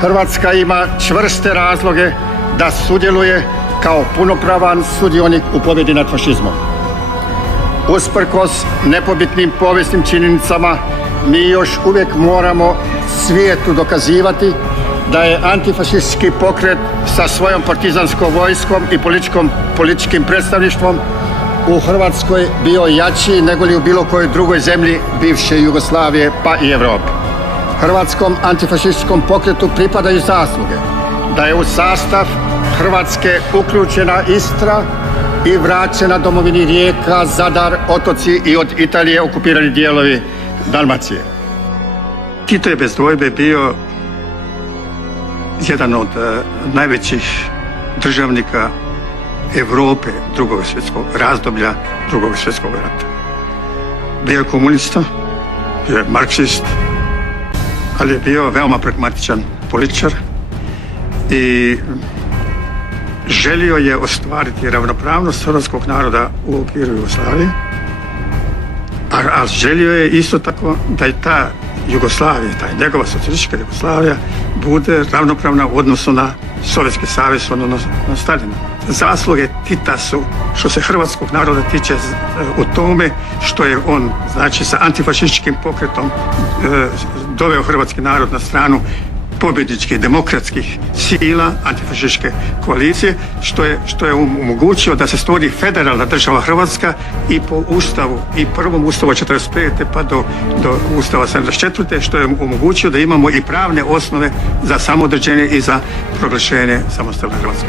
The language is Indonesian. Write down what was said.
Hrvatska ima čvrste razloge da sudjeluje kao punopravan sudionik u pobjedi nad fašizmom. Usprkos nepobitnim povijesnim činjenicama, mi još uvijek moramo svijetu dokazivati da je antifašistički pokret sa svojom partizanskom vojskom i političkim predstavništvom u Hrvatskoj bio jači nego li u bilo kojoj drugoj zemlji bivše Jugoslavije pa i Europe. Hrvatskom antifašističkom pokretu pripadaju zasluge da je u sastav Hrvatske uključena Istra i vraćena domovini Rijeka, Zadar, otoci i od Italije okupirani dijelovi Dalmacije. Tito je bez dvojbe bio jedan od najvećih državnika Europe razdoblja drugog svjetskog rata. Bio je komunista, bio je marksist, ali je bio veoma pragmatičan političar i želio je ostvariti ravnopravnost hrvatskog naroda u okviru Jugoslavije, a želio je isto tako da i ta Jugoslavija, ta njegova socijalistička Jugoslavija bude ravnopravna u odnosu na Sovjetski savez, odnosno na Staljina. Zasluge Tita su, što se hrvatskog naroda tiče, u tome što je on, znači, sa antifašističkim pokretom doveo hrvatski narod na stranu pobjedničkih demokratskih sila antifašističke koalicije, što je omogućio da se stvori federalna država Hrvatska i po ustavu, i prvom ustavu 45. pa do ustava 74. što je omogućio da imamo i pravne osnove za samoodređenje i za proglašenje samostalne Hrvatske.